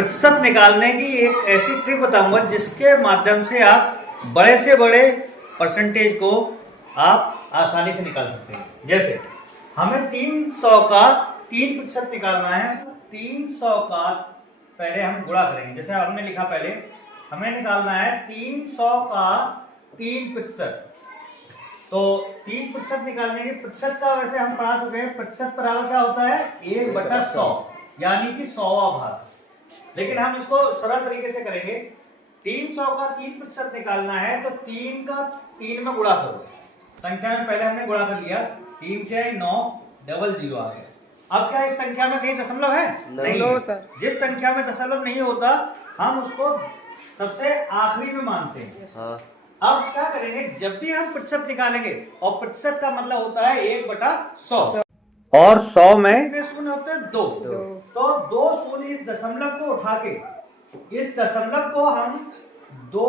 प्रतिशत निकालने की एक ऐसी ट्रिक बताऊंगा जिसके माध्यम से आप बड़े से बड़े परसेंटेज को आप आसानी से निकाल सकते हैं। जैसे हमें 300 का 3% निकालना है। 300 का पहले हम गुणा करेंगे। जैसे हमने लिखा पहले हमें निकालना है 300 का 3%। तो 3% निकालने के प्रतिशत का वैसे हम पढ़ा चुके हैं। प्रतिशत बराबर क्या होता है 1/100 यानी कि 100वां भाग। लेकिन हम इसको सरल तरीके से करेंगे। 300 का 3% निकालना है तो 3 का 3 में गुणा करो। संख्या में पहले हमने गुणा कर लिया। 3 से 9 डबल 0 आ गया। अब क्या इस संख्या में कहीं दशमलव है? नहीं सर। जिस संख्या में दशमलव नहीं होता हम उसको सबसे आखिरी में मानते हैं। हाँ। अब क्या करेंगे, जब भी हम प्रतिशत निकालेंगे और प्रतिशत का मतलब होता है 1/100 और 100 में शून्य होते हैं 2। तो 2 शून्य इस दशमलव को उठा के इस दशमलव को हम 2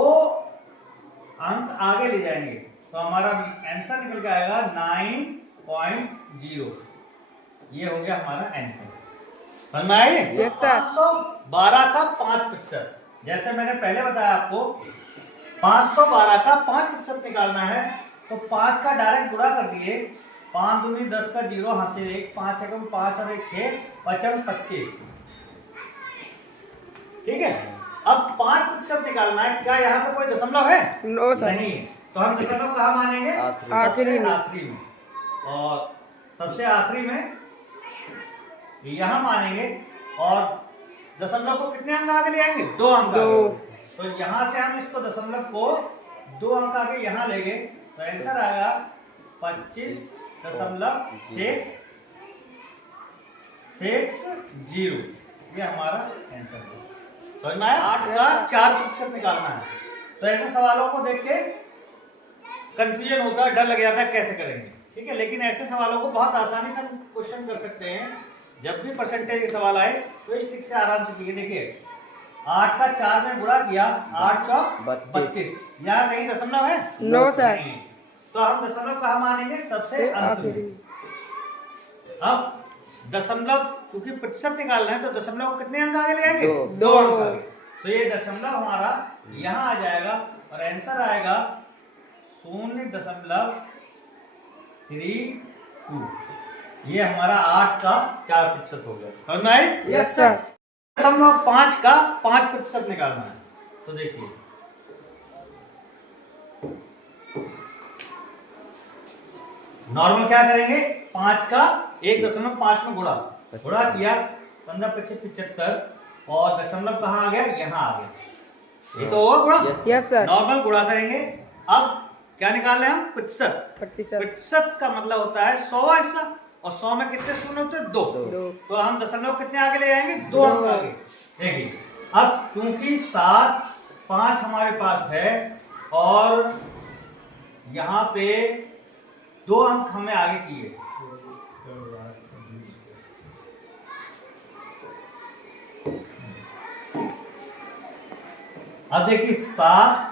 अंक आगे ले जाएंगे तो हमारा आंसर निकल के आएगा 9.0। ये हो गया हमारा आंसर। समझ में आई? 512 का 5%। जैसे मैंने पहले बताया आपको 512 का 5% निकालना है तो 5 का डायरेक्ट गुणा कर दिए। 5 दूनी 10 का 0 हाथ से 1, 5 एकम 5 और 1 6, 5 25। ठीक है। अब 5% निकालना है। क्या यहाँ पे कोई दशमलव है? No sir. नहीं। तो हम दशमलव कहाँ मानेंगे? आखिरी में। और सबसे आखिरी में यहाँ मानेंगे। और दशमलव को कितने अंक आगे ले आएंगे? 2 अंक आगे। तो यहां से हम इसको दशमलव को 2 अंक आगे यहां लेंगे तो आंसर आएगा 25.60। ये हमारा आंसर है। समझ में आया? 8 का 4% निकालना है। तो ऐसे सवालों को देख के कंफ्यूजन होता है, डर लग जाता है कैसे करेंगे। ठीक है। लेकिन ऐसे सवालों को बहुत आसानी से हम क्वेश्चन कर सकते हैं। जब भी परसेंटेज के सवाल आए तो इस ट्रिक से आराम से कीजिए। देखिए 8 का 4 में गुणा किया, 8 चौक 32। यहाँ कहीं दशमलव है? No sir. तो हम दशमलव कहाँ मानेंगे? सबसे आखिरी। अब दशमलव क्योंकि प्रतिशत निकालना है तो दशमलव कितने अंक आगे ले आएंगे? 2 अंक आगे। तो ये दशमलव हमारा यहाँ आ जाएगा और आंसर आएगा 0.32। ये हमारा 8 का 4% हो गया। समझ में आई? Yes sir. 5 का 5% निकालना है तो देखिए नॉर्मल क्या करेंगे 5 का 1.5 में गुणा किया 15×5 = 75 और दशमलव कहाँ आ गया? यहाँ आ गया। ये तो होगा गुणा। Yes sir. नॉर्मल गुणा करेंगे। अब क्या निकालना है हम? प्रतिशत का मतलब होता है 100वां हिस्सा और 100 में कितने शून्य होते हैं? 2। तो हम दशमलव कितने आगे ले जाएंगे? 2 अंक आगे। देखिए अब क्योंकि 7 5 हमारे पास है और यहाँ पे 2 अंक हमें आगे चाहिए। अब देखिए 7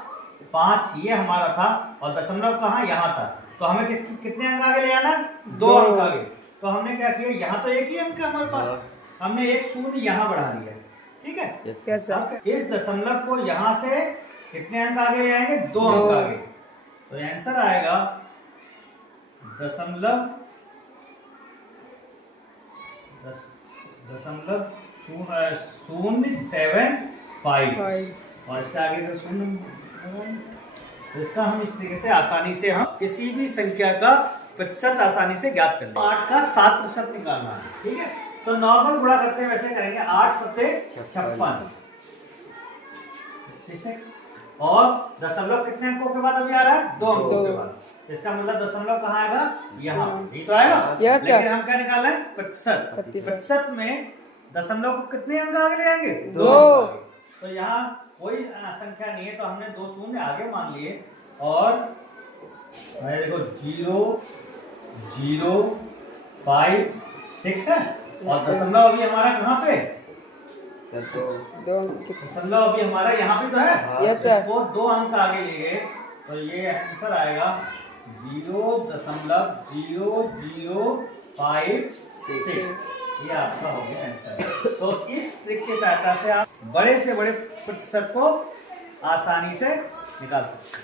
5 ये हमारा था और दशमलव कहाँ? यहाँ था। तो हमें कितने अंक आगे ले आना? 2 अंक आगे। तो हमने क्या किया, यहाँ तो एक ही अंक है हमारे पास, हमने एक शून्य यहाँ बढ़ा दिया। ठीक है। yes, sir. इस दशमलव को यहाँ से कितने अंक आगे ले आएंगे? 2 अंक आगे। तो आंसर आएगा दशमलव 0.075 और इसके आगे का शून्य। तो इसका हम इस तरीके से आसानी से हम किसी भी संख्या का प्रतिशत आसानी से ज्ञात कर लेंगे। 8 का 7% निकालना है। ठीक है। तो नॉर्मल गुणा करते हैं वैसे करेंगे 8 × 56 और दशमलव कितने अंकों के बाद अभी आ रहा है? 2 अंकों के बाद। इसका मतलब दशमलव कहाँ आएगा? यहाँ। ये तो आएगा। लेकिन हम क्या निकाल रहे हैं? प्रतिशत में दशमलव को कितने अंक आगे ले आएंगे? 2। तो यहाँ कोई संख्या नहीं है तो हमने 2 शून्य आगे मान लिए और देखो 0.056 है और दशमलव अभी हमारा कहाँ पे? दशमलव अभी हमारा यहाँ पे तो है। Yes sir. इसको 2 अंक आगे लिए तो ये आंसर आएगा 0.0056। ये आपका हो गया आंसर। तो इस ट्रिक की सहायता से आप बड़े से बड़े प्रतिशत को आसानी से निकाल सकते हैं।